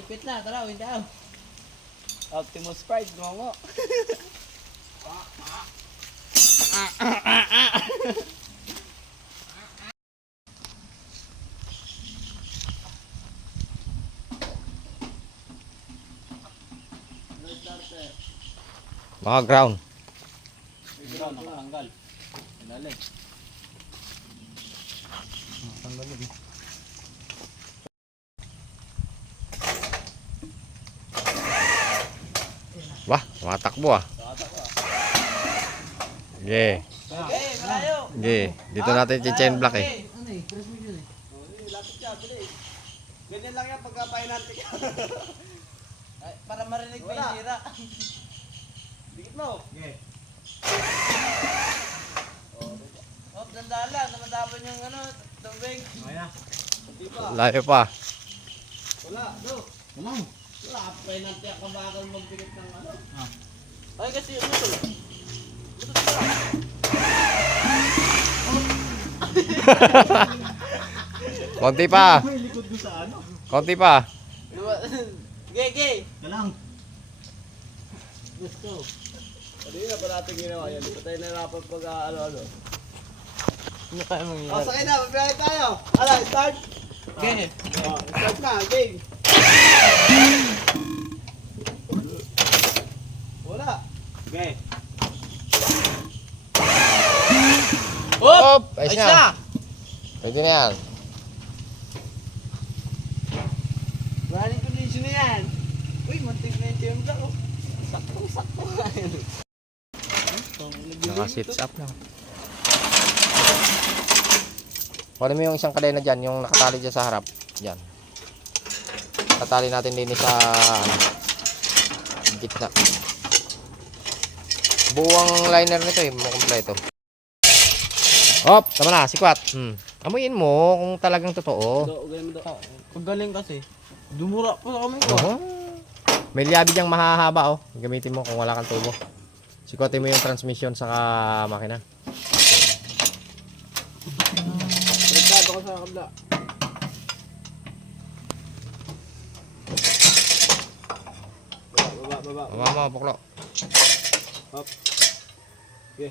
Repeat na, tara, wind down. Optimus Pride, ngongo. Baka ground. Ground, nakatanggal. Inalig. Nakatanggal yun. Wah, tumatakbo ah. Okay. Okay, malayo. Okay. Dito natin i-chain block eh. Ano eh, transmission eh. Lapit siya, bilis. Ganyan lang yan pagka painante ka. Ay, para marinig pa Wala. yung sira. Dikit mo. Okay. Oh, dandala, namatapon yung ano, tubig. Maya. Hindi pa. Layo pa. Wala. No. Wala. Wala. Painante ako bakal magbigat ng ano. Ay, kasi ano to? Konti pa. May likod doon sa ano. Konti pa. Gege. Galang. Gusto. Kanina pa natin ginawa yan. Di pa tayo narapat pag ano-ano. Ano kaya O, mangyayari? sakay na. Mabiyahe tayo. Ala, start. Gege. O, start na. Game. Wala. Okay. Hop! Ayos Ayos na. na. Pwede na yan. Running condition na yan. Uy, muntik na yung tiyembla ko. Sakto nga yan. Naka-sits up na. Kunin mo yung isang kadena dyan, yung nakatali dyan sa harap. Dyan. Tatali natin din sa ano, gitna. Buwang liner nito eh, kompleto. Hop! Tama na, sikwat. Amuyin mo kung talagang totoo. Pag galing kasi, dumura pa sa kami ko. May liabi diyang mahahaba oh. Gamitin mo kung wala kang tubo. Sikwatin mo yung transmission sa makina. Rektado ka sa kabla. Baba. Mama, buklo. Hop. Okay.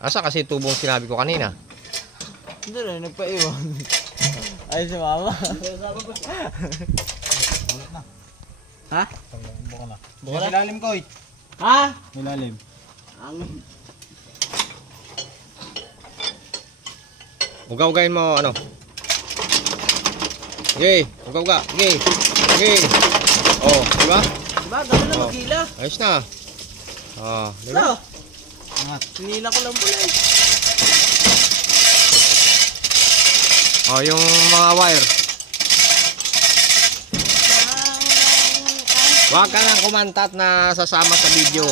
Asa kasi tubong sinabi ko kanina? Hindi rin, nagpaiwan. Ay, si mama. Ha? Buka na. Buka na? Ilalim ko eh. Ha? Ilalim. Ang... Ugaw-ugain mo ano? Okay, ugaw-uga. Okay. Oh, di ba? Diba? Gano'n na Oh. magila. Ayos na. Oh, di Diba? ba? Sinila ko lang pala eh. Oh, yung mga wire. Huwag ka nang kumantat na sasama sa video.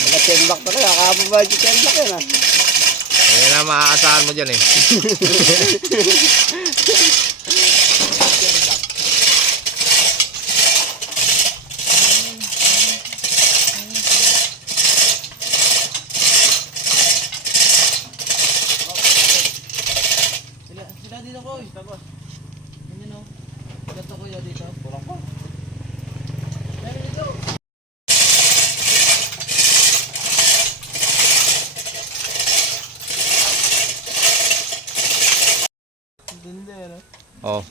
Naka-chainlock talaga. Kakababa yung chainlock yan ah. Ayan na maaasahan mo dyan eh. Sila dito ko eh. Tapos. Ganyan o. Gato ko yun dito. Kurang pa. Meron dito. Ganda yan Oh.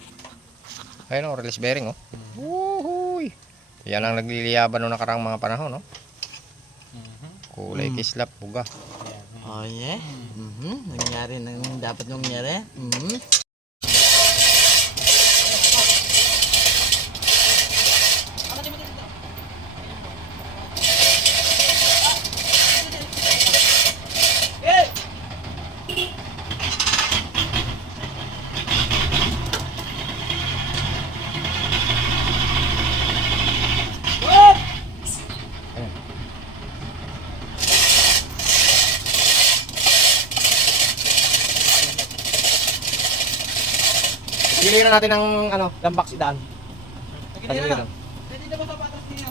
Ayun oh, release bearing oh. Woohooy. Yan ang nagliliyaban noong nakarang mga panahon no. Kulay kislap, buga. Oh yeah. Nangyari nang dapat nangyari. Giliran natin ng ano, lambak si daan. Nagkita na. Pwede na ba sapatos niya?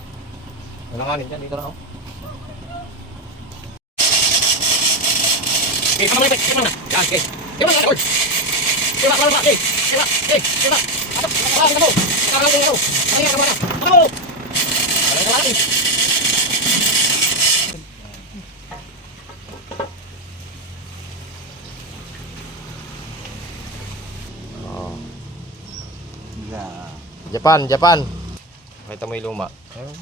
Ano nga dyan, dito na oh. Okay, tama na, tama na. Yan, okay. Di ba na, Lord? Di ba, okay. Di ba, okay. Di ba? Ato, nakalasin na mo. Nakalasin na mo. Kaya ka muna. Ako mo. Kaya ka natin. Oh. Japan, Japan. Makita mo yung luma. Ayun.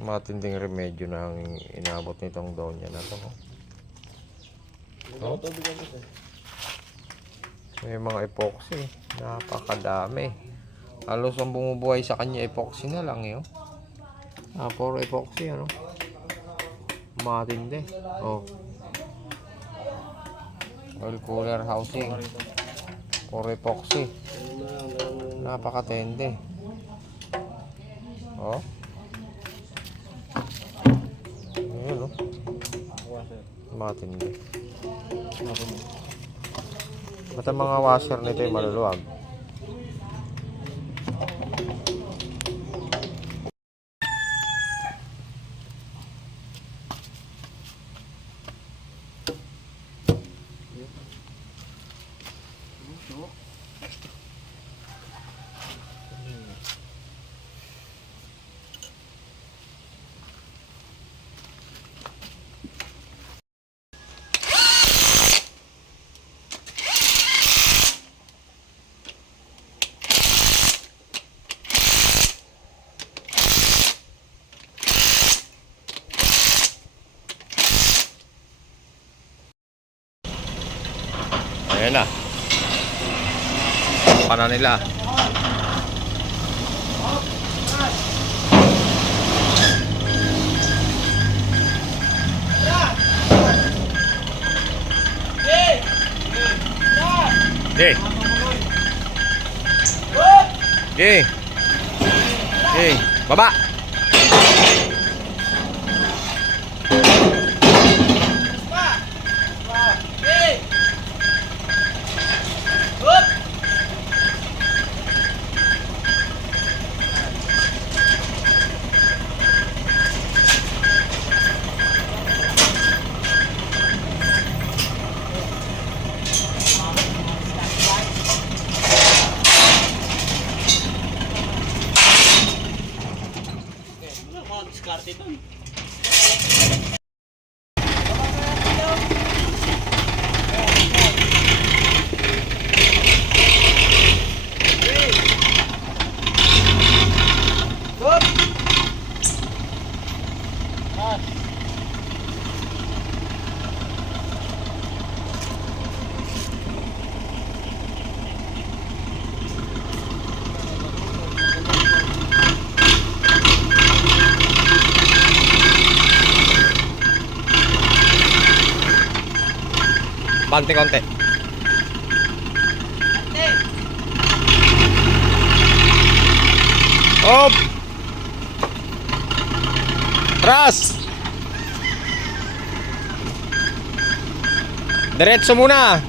Matinding remedyo na ang inabot nitong donya na to. Oh. May mga epoxy. Napakadami. Halos ang bumubuhay sa kanya epoxy na lang yun. Puro epoxy ano. Matindi. Oh. Oil cooler housing. Puro epoxy. Napakatindi. Oh. Ayan oh. Matindi. Ba't ang mga washer nito ay maluluwag? Ayan na. Pa na nila. Okay. Okay. Okay. Baba. Diskarte doon. Bante konti. Op! Tras! Diretso muna.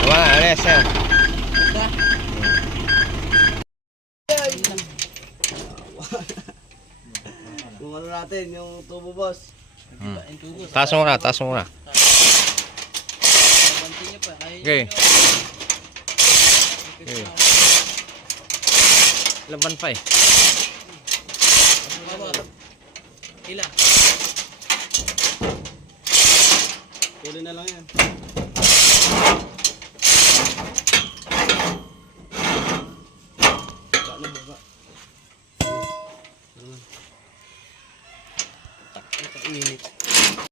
Tama, alis yan. Kung ano natin, yung tubo boss. Taas mo muna, taas mo muna. Okay. Okay. Laban pa eh. Ila. Tuloy na lang yan. Baba na baba. Init.